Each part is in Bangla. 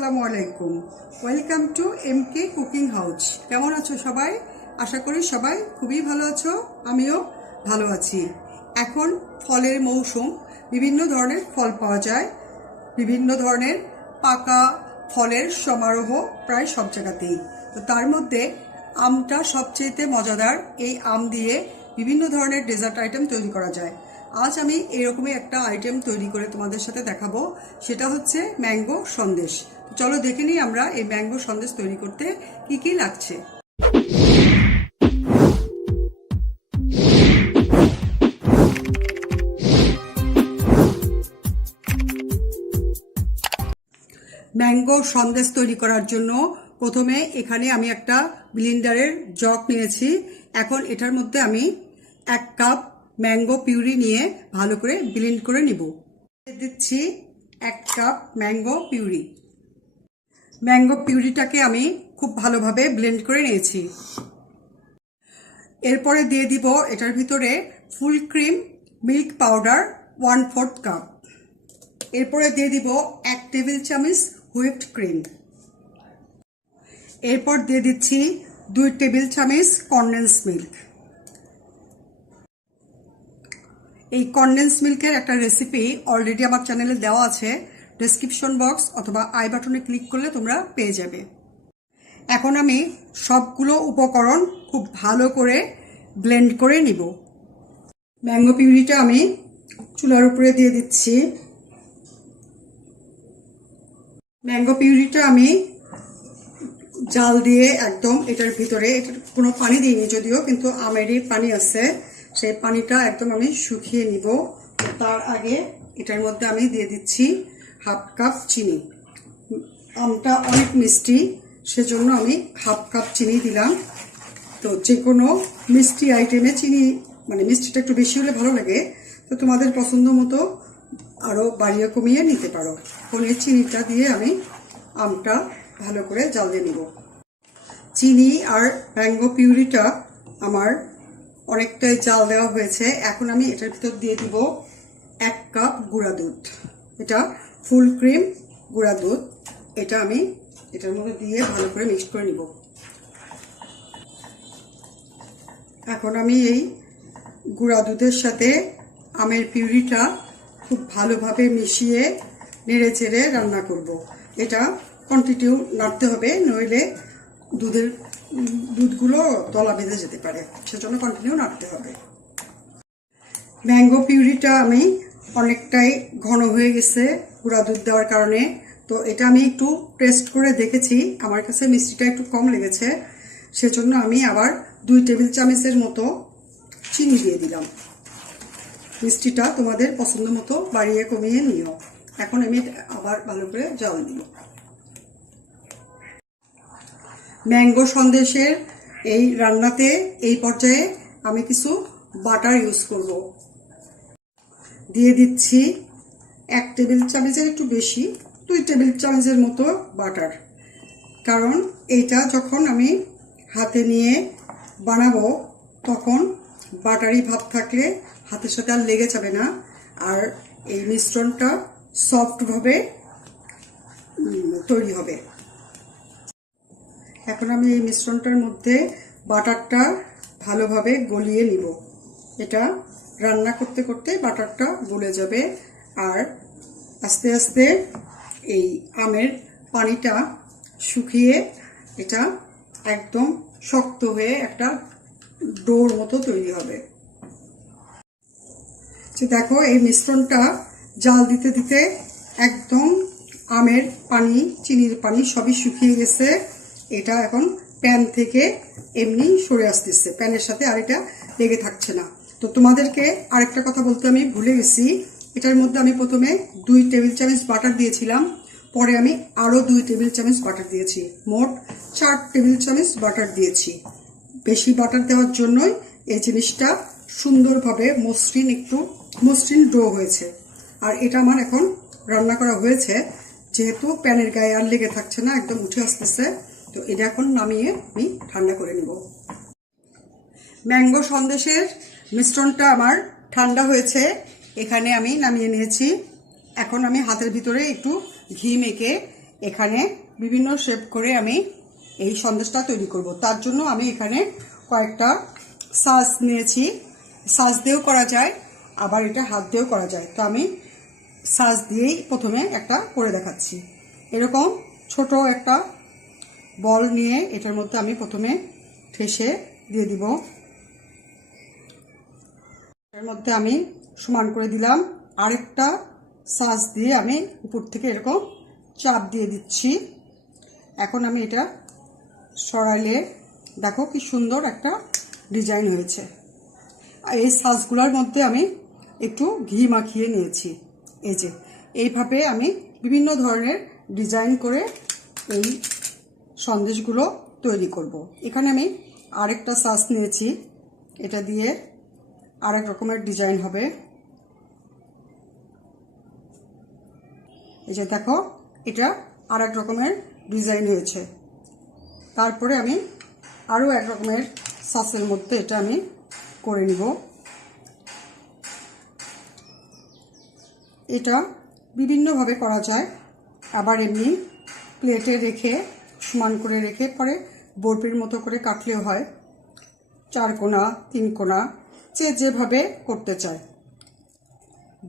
আসসালামু আলাইকুম। Welcome to MK cooking house. কেমন আছো সবাই? আশা করি সবাই খুবই ভালো আছো, আমিও ভালো আছি। এখন ফলের মৌসুম, বিভিন্ন ধরনের ফল পাওয়া যায়, বিভিন্ন ধরনের পাকা ফলের সমারোহ প্রায় সব জায়গাতেই। তো তার মধ্যে আমটা সবচেয়ে মজাদার। এই আম দিয়ে বিভিন্ন ধরনের ডেজার্ট আইটেম তৈরি করা যায়। আজ আমি এরকমই একটা আইটেম তৈরি করে তোমাদের সাথে দেখাবো, সেটা হচ্ছে ম্যাঙ্গো সন্দেশ। চলো দেখে নিই আমরা এই ম্যাঙ্গো সন্দেশ তৈরি করতে কি কি লাগছে। ম্যাঙ্গো সন্দেশ তৈরি করার জন্য প্রথমে এখানে আমি একটা ব্লেন্ডারের জগ নিয়েছি। এখন এটার মধ্যে আমি 1 কাপ ম্যাঙ্গো পিউরি নিয়ে ভালো করে ব্লেন্ড করে নিব। দিচ্ছি 1 কাপ ম্যাঙ্গো পিউরি। ম্যাঙ্গো পিউরিটাকে আমি খুব ভালোভাবে ব্লেন্ড করে নিয়েছি। এরপরে দিয়ে দিব এটার ভিতরে full cream milk powder 1/4 cup. এরপরে দিয়ে দিব 1 টেবিল চামচ হুইপড ক্রিম। এরপর দিয়ে দিচ্ছি 2 টেবিল চামচ কনডেন্স মিল্ক। এই কনডেন্স মিল্কের একটা রেসিপি অলরেডি আমার চ্যানেলে দেওয়া আছে, ডেসক্রিপশন বক্স অথবা আই বাটনে ক্লিক করলে তোমরা পেয়ে যাবে। এখন আমি সবগুলো উপকরণ খুব ভালো করে ব্লেন্ড করে নিব। ম্যাঙ্গো পিউরিটা আমি চুলার উপরে দিয়ে দিচ্ছি। ম্যাঙ্গো পিউরিটা আমি জাল দিয়ে একদম এটার ভিতরে, এটার কোনো পানি দিইনি যদিও, কিন্তু আমেরই পানি আছে, সেই পানিটা একদম আমি শুকিয়ে নিব। তার আগে এটার মধ্যে আমি দিয়ে দিচ্ছি 1/2 কাপ চিনি। আমটা অনেক মিষ্টি, সেজন্য আমি 1/2 কাপ চিনি দিলাম। তো যে কোনো মিষ্টি আইটেমে চিনি মিষ্টিটা একটু বেশি হলে ভালো লাগে, তো তোমাদের পছন্দ মতো আরও বাড়িয়ে কমিয়ে নিতে পারো। এখন এই চিনিটা দিয়ে আমি আমটা ভালো করে জাল দিয়ে নিব। চিনি আর ম্যাঙ্গো পিউরিটা আমার অনেকটাই জাল দেওয়া হয়েছে। এখন আমি এটার ভিতর দিয়ে দিব 1 কাপ গুঁড়া দুধ। এটা ফুল ক্রিম গুঁড়া দুধ। এটা আমি এটার মধ্যে দিয়ে ভালো করে মিক্স করে নিব। এখন আমি এই গুঁড়া দুধের সাথে আমের পিউরিটা খুব ভালোভাবে মিশিয়ে নেড়ে চেড়ে রান্না করব। এটা কন্টিনিউ নাড়তে হবে, নইলে দুধগুলো তলা বেঁধে যেতে পারে, সেজন্য কন্টিনিউ নাড়তে হবে। ম্যাঙ্গো পিউরিটা আমি অনেকটাই ঘন হয়ে গেছে গুঁড়া দুধ দেওয়ার কারণে। তো এটা আমি একটু টেস্ট করে দেখেছি, আমার কাছে মিষ্টিটা একটু কম লেগেছে, সেজন্য আমি আবার 2 টেবিল চামচের মতো চিনি দিয়ে দিলাম। মিষ্টিটা তোমাদের পছন্দ মতো বাড়িয়ে কমিয়ে নিও। এখন আমি আবার ভালো করে জাল দিব। ম্যাঙ্গো সন্দেশের এই রান্নাতে এই পর্যায়ে আমি কিছু বাটার ইউজ করব। দিয়ে দিচ্ছি 1 টেবিল চামচের একটু বেশি, 2 টেবিল চামচের মতো বাটার। কারণ এইটা যখন আমি হাতে নিয়ে বানাবো তখন বাটারি ভাব থাকলে হাতের সাথে আর লেগে যাবে না, আর এই মিশ্রণটা সফটভাবে তৈরি হবে। এখন আমি এই মিশ্রণটার মধ্যে বাটারটা ভালোভাবে গলিয়ে নিব। এটা রান্না করতে করতে বাটারটা গলে যাবে, আর আস্তে আস্তে এই আমের পানিটা শুকিয়ে এটা একদম শক্ত হয়ে একটা ডোর মতো তৈরি হবে। দেখো এই মিশ্রণটা জাল দিতে দিতে একদম আমের পানি, চিনির পানি সবই শুকিয়ে গেছে। এটা এখন প্যান থেকে এমনি সরে আসতেছে, প্যানের সাথে আর এটা লেগে থাকছে না। তো তোমাদেরকে আরেকটা কথা বলতে আমি ভুলে গেছি, এটার মধ্যে আমি প্রথমে 2 টেবিল চামচ বাটার দিয়েছিলাম, পরে আমি আরও 2 টেবিল চামচ বাটার দিয়েছি, মোট 4 টেবিল চামচ বাটার দিয়েছি। বেশি বাটার দেওয়ার জন্যই এই জিনিসটা সুন্দরভাবে মসৃণ ডো হয়েছে। আর এটা আমার এখন রান্না করা হয়েছে, যেহেতু প্যানের গায়ে আর লেগে থাকছে না, একদম উঠে আসতেছে। তো এটা এখন নামিয়ে আমি ঠান্ডা করে নিব। ম্যাঙ্গো সন্দেশের মিশ্রণটা আমার ঠান্ডা হয়েছে, এখানে আমি নামিয়ে নিয়েছি। এখন আমি হাতের ভিতরে একটু ঘি মেখে এখানে বিভিন্ন শেপ করে আমি এই সন্দেশটা তৈরি করব। তার জন্য আমি এখানে কয়েকটা সাজ নিয়েছি। সাজ দিয়েও করা যায়, আবার এটা হাত দিয়েও করা যায়। তো আমি সাজ দিয়েই প্রথমে একটা করে দেখাচ্ছি। এরকম ছোট একটা বল নিয়ে এটার মধ্যে আমি প্রথমে ঠেসে দিয়ে দিব। এর মধ্যে আমি সমান করে দিলাম। আরেকটা সাজ দিয়ে আমি উপর থেকে এরকম চাপ দিয়ে দিচ্ছি। এখন আমি এটা সরাইলে দেখো কি সুন্দর একটা ডিজাইন হয়েছে। এই সাজগুলোর মধ্যে আমি একটু ঘি মাখিয়ে নিয়েছি। এই যে এইভাবে আমি বিভিন্ন ধরনের ডিজাইন করে এই সন্দেশগুলো তৈরি করব। এখানে আমি আরেকটা সাজ নিয়েছি, এটা দিয়ে আরেক রকমের ডিজাইন হবে। এই যে দেখো এটা আরেক রকমের ডিজাইন হয়েছে। তারপরে আমি আরও এক রকমের সাসের মধ্যে এটা আমি করে নিব। এটা বিভিন্নভাবে করা যায়, আবার এমনি প্লেটে রেখে সমান করে রেখে পরে বরফির মতো করে কাটলেও হয়, 4 কোনা 3 কোনা যে যেভাবে করতে চায়,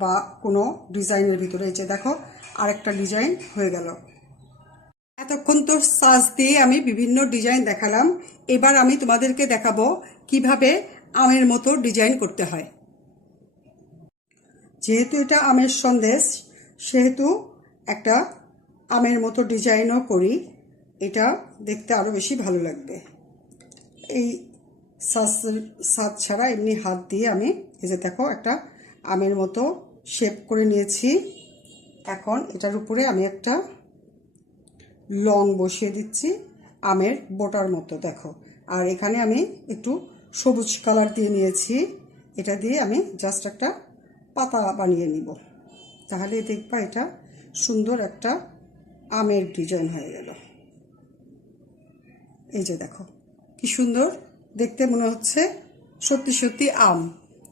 বা কোনো ডিজাইনের ভিতরে। এই যে দেখো আরেকটা ডিজাইন হয়ে গেল। এতক্ষণ তো সাজ দিয়ে আমি বিভিন্ন ডিজাইন দেখালাম। এবার আমি তোমাদেরকে দেখাবো কিভাবে আমের মতো ডিজাইন করতে হয়। যেহেতু এটা আমের সন্দেশ, সেহেতু একটা আমের মতো ডিজাইনও করি, এটা দেখতে আরও বেশি ভালো লাগবে। এই সাজ ছাড়া এমনি হাত দিয়ে আমি এই যে দেখো একটা আমের মতো শেপ করে নিয়েছি। এখন এটার উপরে আমি একটা লং বসিয়ে দিচ্ছি আমের বোটার মতো, দেখো। আর এখানে আমি একটু সবুজ কালার দিয়ে নিয়েছি, এটা দিয়ে আমি জাস্ট একটা পাতা বানিয়ে নিব। তাহলে দেখবা এটা সুন্দর একটা আমের ডিজাইন হয়ে গেল। এই যে দেখো কি সুন্দর দেখতে মনে হচ্ছে, সত্যি সত্যি আম।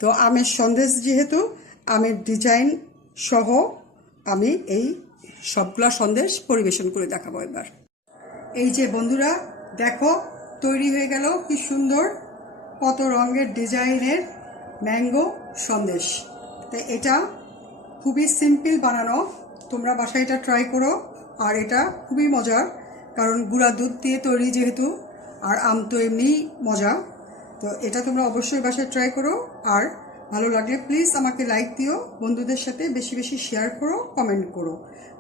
তো আমের সন্দেশ যেহেতু, আমের ডিজাইন সহ আমি এই সবগুলা সন্দেশ পরিবেশন করে দেখাবো এবার। এই যে বন্ধুরা দেখো তৈরি হয়ে গেল কি সুন্দর কত রঙের ডিজাইনের ম্যাঙ্গো সন্দেশ। তাই এটা খুবই সিম্পল বানানো, তোমরা বাসায় এটা ট্রাই করো। আর এটা খুবই মজার, কারণ গুঁড়া দুধ দিয়ে তৈরি যেহেতু, আর আম তো এমনিই মজা। তো এটা তোমরা অবশ্যই বাসায় ট্রাই করো। আর ভালো লাগলে প্লিজ আমাকে লাইক দিও, বন্ধুদের সাথে বেশি বেশি শেয়ার করো, কমেন্ট করো।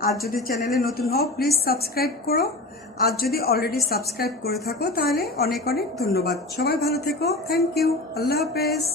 আর যদি চ্যানেলে নতুন হও প্লিজ সাবস্ক্রাইব করো। আর যদি অলরেডি সাবস্ক্রাইব করে থাকো তাহলে অনেক অনেক ধন্যবাদ। সবাই ভালো থেকো, থ্যাংক ইউ, আল্লাহ হাফেজ।